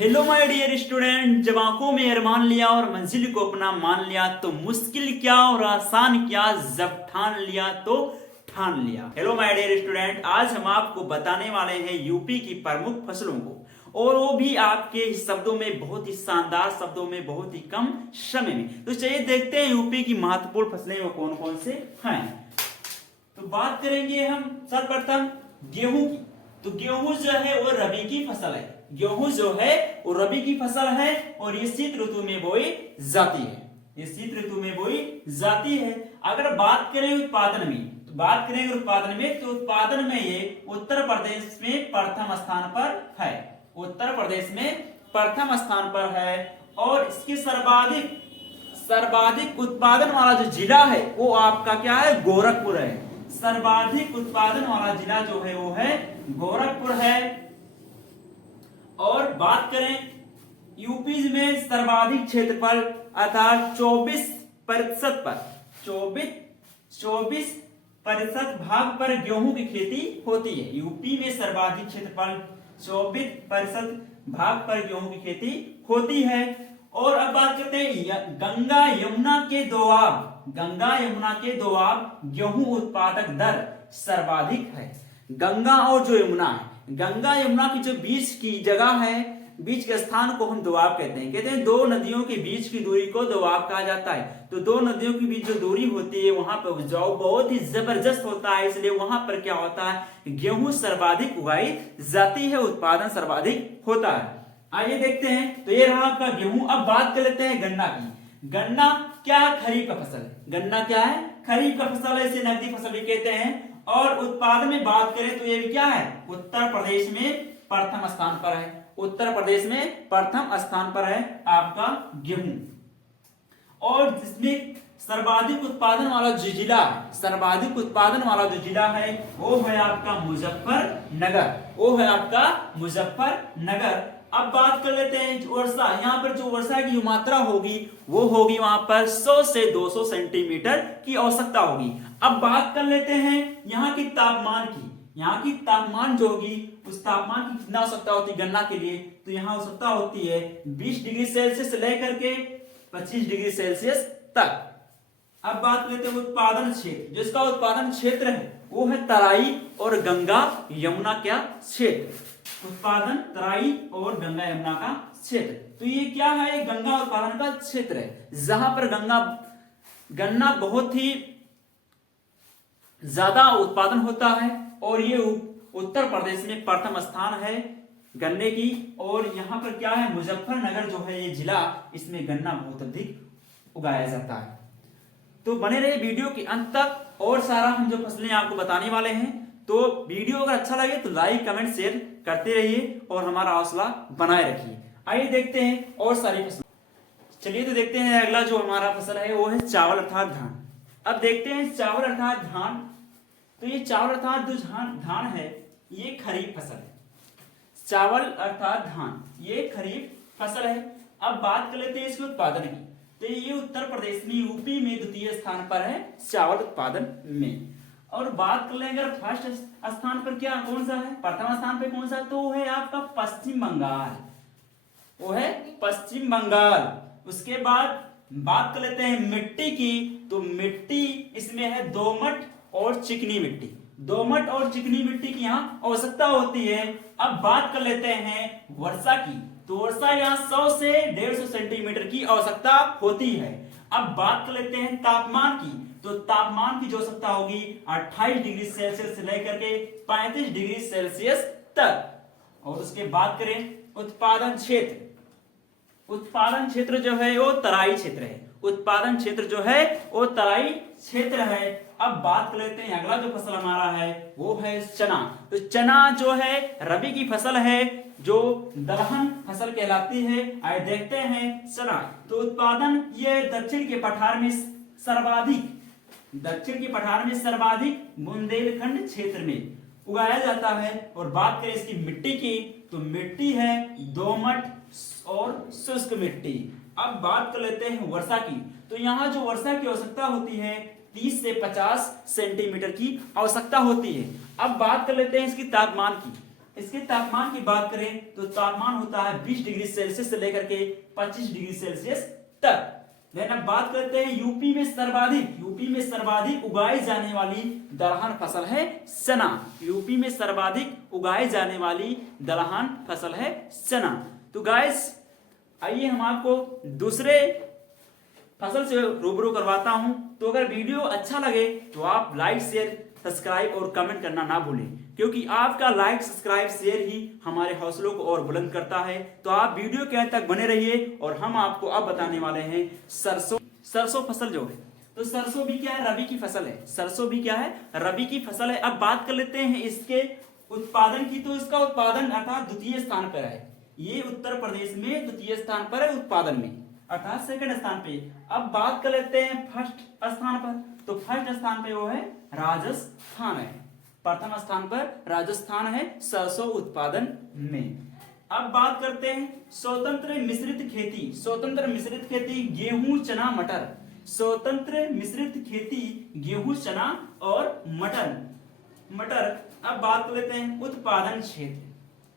Hello my dear student, जब आंखों में अरमान लिया और मंजिल को अपना मान लिया तो मुश्किल क्या और आसान क्या, जब ठान लिया तो ठान लिया। हेलो माय डियर स्टूडेंट, आज हम आपको बताने वाले हैं यूपी की प्रमुख फसलों को, और वो भी आपके शब्दों में, बहुत ही शानदार शब्दों में, बहुत ही कम समय में। तो चलिए देखते हैं यूपी की महत्वपूर्ण फसलें वो कौन कौन से हैं। तो बात करेंगे हम सर्वप्रथम गेहूं की। तो गेहूं जो है वो रबी की फसल है। गेहूं जो है वो रबी की फसल है और ये शीत ऋतु में बोई जाती है। ये शीत ऋतु में बोई जाती है। अगर बात करें उत्पादन में, तो बात करेंगे उत्पादन में, तो उत्पादन में ये उत्तर प्रदेश में प्रथम स्थान पर है। उत्तर प्रदेश में प्रथम स्थान पर है। और इसके सर्वाधिक उत्पादन वाला जो जिला है वो आपका क्या है, गोरखपुर है। सर्वाधिक उत्पादन वाला जिला जो है वो है गोरखपुर है। और बात करें यूपी में सर्वाधिक क्षेत्रफल अर्थात 24% पर 24% भाग पर गेहूं की खेती होती है। यूपी में सर्वाधिक क्षेत्रफल 24% भाग पर गेहूं की खेती होती है। और अब बात करते हैं गंगा यमुना के दोआब गेहूं उत्पादक दर सर्वाधिक है। गंगा और जो यमुना है, गंगा यमुना की जो बीच की जगह है, बीच के स्थान को हम दोआब कहते हैं। दो नदियों के बीच की दूरी को दोआब कहा जाता है। तो दो नदियों के बीच जो दूरी होती है वहां पर उपजाऊ बहुत ही जबरदस्त होता है, इसलिए वहां पर क्या होता है, गेहूं सर्वाधिक उगाई जाती है, उत्पादन सर्वाधिक होता है। आइए देखते हैं। तो ये रहा आपका गेहूं। अब बात कर लेते हैं गन्ना की। गन्ना क्या है, खरीफ का फसल है। गन्ना क्या है, खरीफ का फसल है, इसे नकदी फसल भी कहते हैं। और उत्पादन में बात करें तो ये भी क्या है, उत्तर प्रदेश में प्रथम स्थान पर है। उत्तर प्रदेश में प्रथम स्थान पर है आपका गेहूं। और जिसमें सर्वाधिक उत्पादन वाला जो जिला है, सर्वाधिक उत्पादन वाला जो जिला है वो है आपका मुजफ्फरनगर। वो है आपका मुजफ्फरनगर। अब बात कर लेते हैं वर्षा। यहाँ पर जो वर्षा की मात्रा होगी वो होगी वहां पर 100 से 200 सेंटीमीटर की आवश्यकता होगी। अब बात कर लेते हैं यहाँ की तापमान की। यहाँ की तापमान जो होगी उस तापमान की कितना आवश्यकता होती है गन्ना के लिए, तो यहाँ आवश्यकता होती है 20 डिग्री सेल्सियस से लेकर के 25 डिग्री सेल्सियस तक। अब बात करते हैं उत्पादन क्षेत्र। जिसका उत्पादन क्षेत्र है वो है तराई और गंगा यमुना क्या क्षेत्र। उत्पादन तराई और गंगा यमुना का क्षेत्र। तो ये क्या है, गंगा उत्पादन का क्षेत्र है, जहां पर गन्ना बहुत ही ज्यादा उत्पादन होता है। और ये उत्तर प्रदेश में प्रथम स्थान है गन्ने की। और यहाँ पर क्या है, मुजफ्फरनगर जो है ये जिला, इसमें गन्ना बहुत अधिक उगाया जाता है। तो बने रहे वीडियो के अंत तक, और सारा हम जो फसलें आपको बताने वाले हैं। तो वीडियो अगर अच्छा लगे तो लाइक कमेंट शेयर करते रहिए और हमारा हौसला बनाए रखिए। आइए देखते हैं और सारी फसल। चलिए तो देखते हैं अगला जो हमारा फसल है वो है चावल अर्थात धान। अब देखते हैं चावल अर्थात धान। तो ये चावल अर्थात जो धान है ये खरीफ फसल है। चावल अर्थात धान ये खरीफ फसल है। अब बात कर लेते हैं इसके उत्पादन की। तो ये उत्तर प्रदेश में, यूपी में द्वितीय स्थान पर है चावल उत्पादन में। और बात कर लेंगे अगर फर्स्ट स्थान पर क्या कौन सा है, प्रथम स्थान पर कौन सा, तो वो है आपका पश्चिम बंगाल। वो है पश्चिम बंगाल। उसके बाद बात कर लेते हैं मिट्टी की। तो मिट्टी इसमें है दोमट और चिकनी मिट्टी। दोमट और चिकनी मिट्टी की यहाँ आवश्यकता होती है। अब बात कर लेते हैं वर्षा की। तो वर्षा यहाँ 100 से 150 सेंटीमीटर की आवश्यकता होती है। अब बात कर लेते हैं तापमान की। तो तापमान की जो आवश्यकता होगी 28 डिग्री सेल्सियस से लेकर के 35 डिग्री सेल्सियस तक। और उसके बाद करें उत्पादन क्षेत्र। उत्पादन क्षेत्र जो है वो तराई क्षेत्र है। उत्पादन क्षेत्र जो है वो तराई क्षेत्र है। अब बात कर लेते हैं अगला जो फसल हमारा है वो है चना। तो चना जो है रबी की फसल है, जो दलहन फसल कहलाती है। आइए देखते हैं चना। तो उत्पादन ये दक्षिण के पठार में सर्वाधिक बुंदेलखंड क्षेत्र में उगाया जाता है। और बात करें इसकी मिट्टी की, तो मिट्टी है दोमट और शुष्क मिट्टी। अब बात कर लेते हैं वर्षा की। तो यहाँ जो वर्षा की आवश्यकता होती है 30 से 50 सेंटीमीटर की आवश्यकता होती है। अब बात कर लेते हैं इसकी तापमान की। इसके तापमान की बात करें तो तापमान होता है 20 डिग्री सेल्सियस से लेकर के 25 डिग्री सेल्सियस तक। लेकिन अब बात करते हैं यूपी में सर्वाधिक उगाई जाने वाली दलहन फसल है चना। यूपी में सर्वाधिक उगाई जाने वाली दलहन फसल है चना। तो गाइस आइए हम आपको दूसरे फसल से रूबरू करवाता हूं। तो अगर वीडियो अच्छा लगे तो आप लाइक शेयर सब्सक्राइब और कमेंट करना ना भूलें, क्योंकि आपका लाइक सब्सक्राइब शेयर ही हमारे हौसलों को और बुलंद करता है। तो आप वीडियो के अंत तक बने रहिए और हम आपको अब बताने वाले हैं सरसों फसल जो है। तो सरसों भी क्या है, रबी की फसल है। सरसों भी क्या है, रबी की फसल है। अब बात कर लेते हैं इसके उत्पादन की। तो इसका उत्पादन अर्थात द्वितीय स्थान पर है। ये उत्तर प्रदेश में द्वितीय स्थान पर है उत्पादन में, अर्थात सेकंड स्थान पे। अब बात कर लेते हैं फर्स्ट स्थान पर। तो फर्स्ट स्थान पे वो है राजस्थान है। प्रथम स्थान पर राजस्थान है सरसों उत्पादन में। अब बात करते हैं स्वतंत्र मिश्रित खेती। स्वतंत्र मिश्रित खेती गेहूं चना मटर। स्वतंत्र मिश्रित खेती गेहूं चना और मटर। अब बात कर लेते हैं उत्पादन क्षेत्र।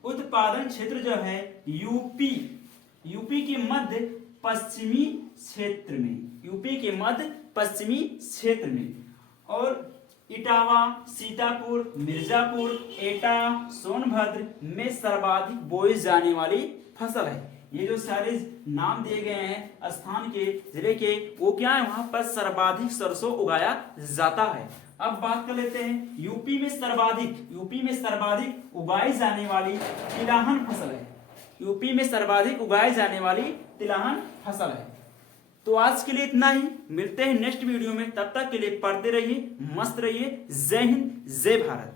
उत्पादन क्षेत्र जो है यूपी के मध्य पश्चिमी क्षेत्र में, यूपी के मध्य पश्चिमी क्षेत्र में। और इटावा, सीतापुर, मिर्जापुर, एटा, सोनभद्र में सर्वाधिक बोई जाने वाली फसल है। ये जो सारे नाम दिए गए हैं स्थान के, जिले के, वो क्या है, वहां पर सर्वाधिक सरसों उगाया जाता है। अब बात कर लेते हैं यूपी में सर्वाधिक उगाई जाने वाली तिलहन फसल है। यूपी में सर्वाधिक उगाई जाने वाली तिलहन फसल है। तो आज के लिए इतना ही, मिलते हैं नेक्स्ट वीडियो में। तब तक के लिए पढ़ते रहिए, मस्त रहिए। जय हिंद, जय भारत।